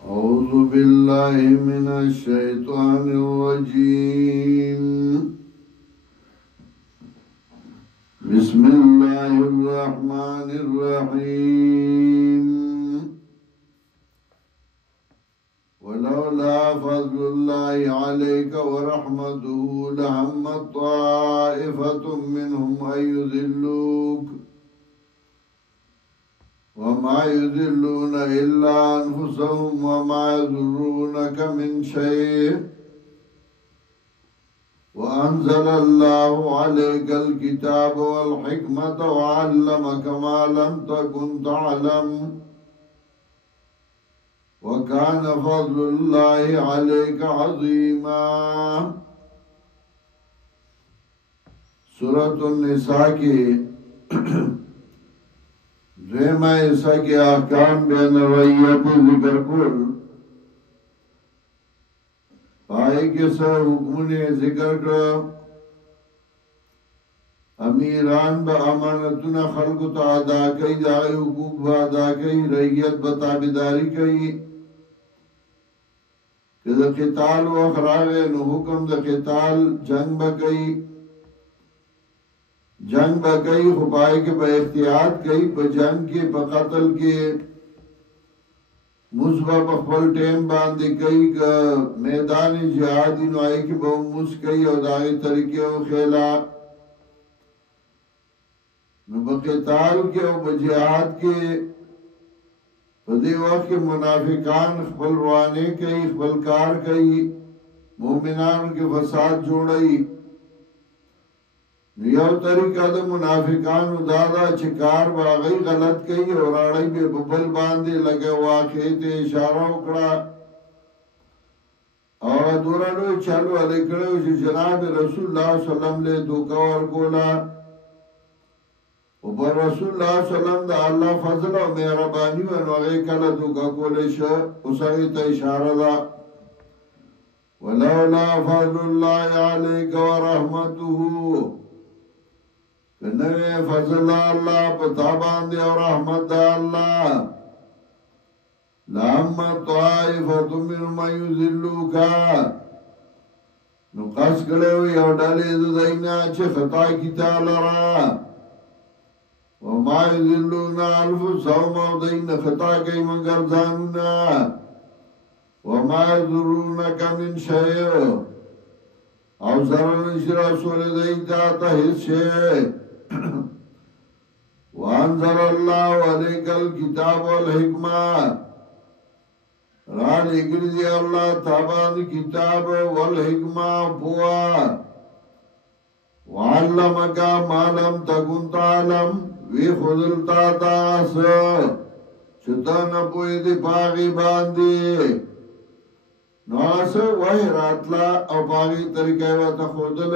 أعوذ بالله من الشيطان الرجيم. بسم الله الرحمن الرحيم. ولولا فضل الله عليك ورحمته لهمت طائفة منهم أن يضلوك وما يضلون إلا أنفسهم وما يضرونك من شيء وأنزل الله عليك الكتاب والحكمة وعلمك ما لم تكن تعلم وكان فضل الله عليك عظيما. سورة النساء کی دویمہ حصہ کے احکام بین رویت ذکر کل پائے کے سر حکم نے ذکر کر امیران با امانتنا خلق تا ادا کئی دائی حقوق با ادا کئی ریت بتابداری کئی کہ دا قتال و اخراغ نو حکم دا قتال جنگ با کئی جنگ با کئی خبائی کے با احتیاط کئی با جنگ کے با قتل کے مصبح بخبل ٹیم باندے کئی کا میدان جہادی نو آئی کے با مس کئی او داغی طریقے و خیلا نو با قتال کے او با جہاد کے با دے وقت کے منافقان خبل روانے کئی خبل کار کئی مومنان کے فساد جوڑائی یو طریقہ دا منافقان دادا چکار باغی غلط کئی اور آڑائی بے ببل باندے لگے واقعی تے اشارہ اکڑا اور دورانو چلو علی کڑے وچی جناب رسول اللہ صلی اللہ علیہ وسلم لے دوکور کولا و پر رسول اللہ صلی اللہ علیہ وسلم دا اللہ فضل و مہربانی ونوغی کلا دوکا کولے شا اسائی تا اشارہ دا ولولا فضل اللہ علیک ورحمتہو نوے فضل اللہ پتابان دے اور رحمت اللہ لامت طائفت من من یذلوکا نو قص کڑے ہوئی او ڈالے دو دینا چھے خطا کی تالرا وما یذلونا الف سوم او دینا خطا کئی مگر زانونا وما یذرونک من شیع او سرن رسول دیتا تحس شیع وانزل اللہ علیک الکتاب والحکمہ را لکر دی اللہ تابان کتاب والحکمہ پوا وعلمکا ما لم تکن تعلم وی خودلتا تاس چھتا نپوئی دی پاغی باندی نواس وحی راتلا او پاغی طریقہ واتا خودل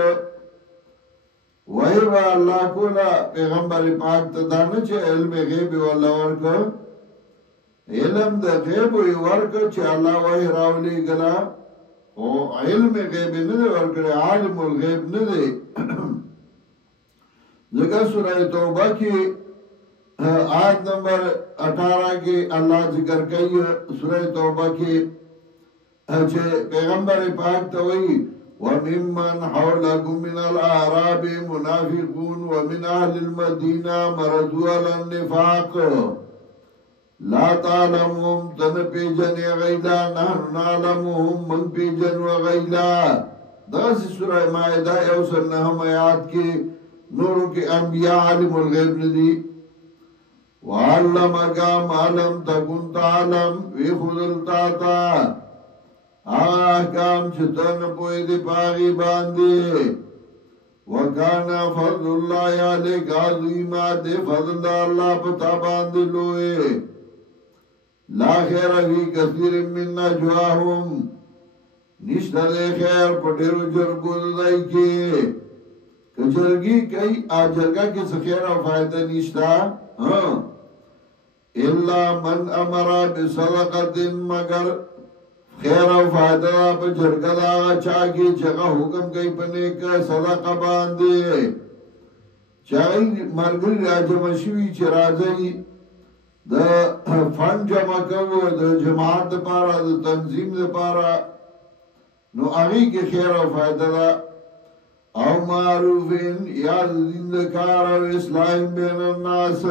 وحی با اللہ کولا پیغمبر پاک تدانا چھے علم غیبی واللہ ورکو علم دا غیبی ورکو چھے اللہ وحی راولی گلا او علم غیبی ندے ورکڑے عالم الغیب ندے ذکر سورہ توبہ کی آیت نمبر 18 کی اللہ ذکر کئی سورہ توبہ کی چھے پیغمبر پاک توئی وَمِمَّنْ حَوْلَكُمْ مِنَ الْأَعْرَابِ مُنَافِقُونَ وَمِنْ أَهْلِ الْمَدِينَةِ مَرَدُوا عَلَى النِّفَاقِ لَا تَعْلَمُهُمْ تَنَ پِیجَنِ غَيْلَا نَحْنُ نَعْلَمُهُمْ مَنْ پِیجَنْ وَغَيْلَا دغسی سورہ مائدہ اوسن نحم آیات کی نوروں کے انبیاء عالم الغیب ندی وَعَلَّمَكَ مَا لَمْ تَكُنْ تَعْلَمْ وی خودلتا تا آحکام چھتن پوئی دی پاغی باندی وکانا فضل اللہ علیک عظیمہ دے فضل اللہ پتا باندی لوئے لا خیر فی کثیر من نجواہم نشته دی خیر په ډېرو جرګو د دی کې که جرګې کوي جرګه کې څه خیر او فایده نشته الا من امر بصدقه مگر خیر او فایده په جرګه دا چا کې چې حکم کوي په نیک صدقه باندې چای مرګري راجم شوي چې راځي د فند جمع کوو د جماعت لپاره د تنظیم لپاره نو هغه کې خیر او فائدہ ده او معروفین یا دین د کار او اصلاح بین الناس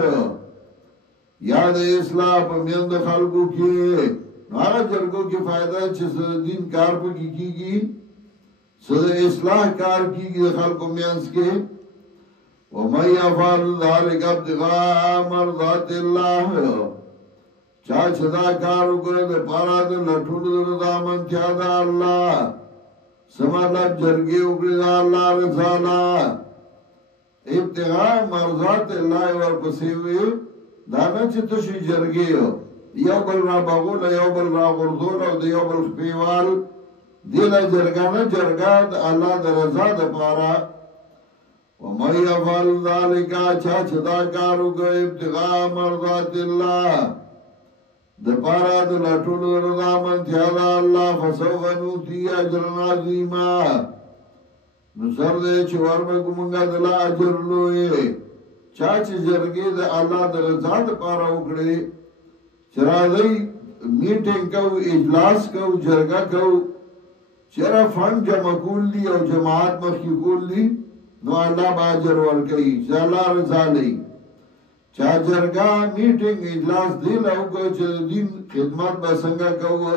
یا د اصلاح په میند خلکو کې هغه جرګو کې فائدہ چې دین کار په کیږي سره اصلاح کار کیږي د خلکو میانس کې وَمَنْ يَفْعَلْ ذَلِكَ ابْتِغَاءَ مَرْضَاتِ اللَّهِ چا چدا کار وکړه د پاره د لټولو د رضامندیا د الله سماله جرګي وکړه د الله رضا ابتغاء مرضات الله ورپسې وي دا نه چې ته شي جرګي یو بل را بغول یو بل را غرزول او د یو بل خپیوال دله جرګا نه جرګا د الله د رضا د پاره وَمَنْ يَفْعَلْ ذَلِكَ چا چدا کار وکړه ابتغاء مرضات الله د پاره د لټولو رضامندیا د الله فسوف نؤتيه اجرا عظيما نو سر دې چې ورمګو مونږه د لا اجر لوی چا چې جرګې د الله د رضا د پاره وکړي چې راځي میټینګ کو اجلاس کو جرګه کو چیرې فند جمع کول دي او جماعت مخکې کول دي نو الله باجر ورکړي چې الله رضا لې چا جرګه میټینګ اجلاس دی له کو چې دین خدمت به څنګه کوو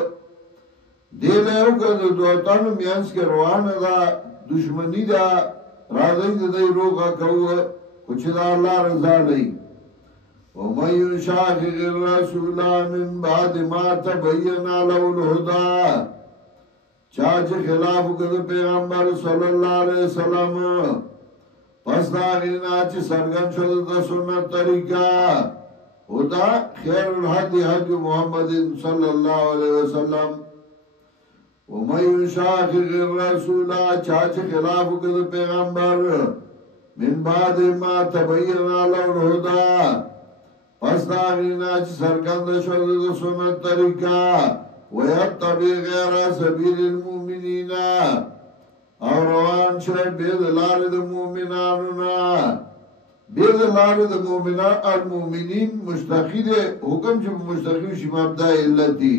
دی له کو د دوتانو میانس کې روانه ده دشمنی ده راځي د دې روغه کوو او چې الله رضا لې وَمَنْ يُشَاقِقِ الرَّسُولَ مِنْ بَعْدِ مَا تَبَيَّنَ لَهُ الْهُدَى چا چې خلاف وکړ پیغمبر صلی الله علیه وسلم پس دا غینا چې سرګن شو د سنت طریقہ هدا خیر الهدی هدی محمد صلی الله علیه وسلم وَمَنْ يُشَاقِقِ الرَّسُولَ چا چې خلاف وکړ پیغمبر من بعد ما تبین له الهدى پس دا غینا چې سرګن شو د سنت طریقہ وَيَتَّبِعْ غَيْرَ سَبِيلِ الْمُؤْمِنِينَ او روان شوی بید لار د مومنانو نا بید لار د مومنان المؤمنین مشتقی ده حکم چې مشتقی شي مبدا علتی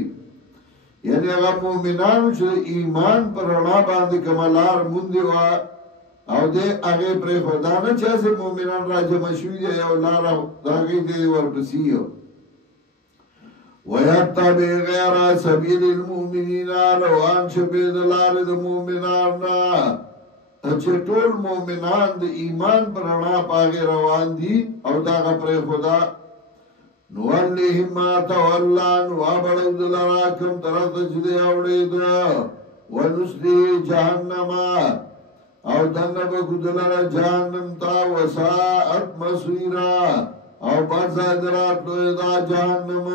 یعنی هغه مومنانو چې ایمان پر رڼا باندې کمالار مونږ وا او دې هغه پر خدا نه چې مومنان راځي مشوي دی او لار داګي دی ورپسیو وَيَتَّبِعْ غَيْرَ سَبِيلِ الْمُؤْمِنِينَ روان شبید لار د مومنان چې ټول مومنان د ایمان پر رڼا پاغه روان دي او داغه پر خدا نوالهم ما تولان وابلو دلراکم طرف چې دی اوړې ده ونسلی جهنم او دنه به ګدلره جهنم تا وساعت مسیرا او بازا درات دا جهنم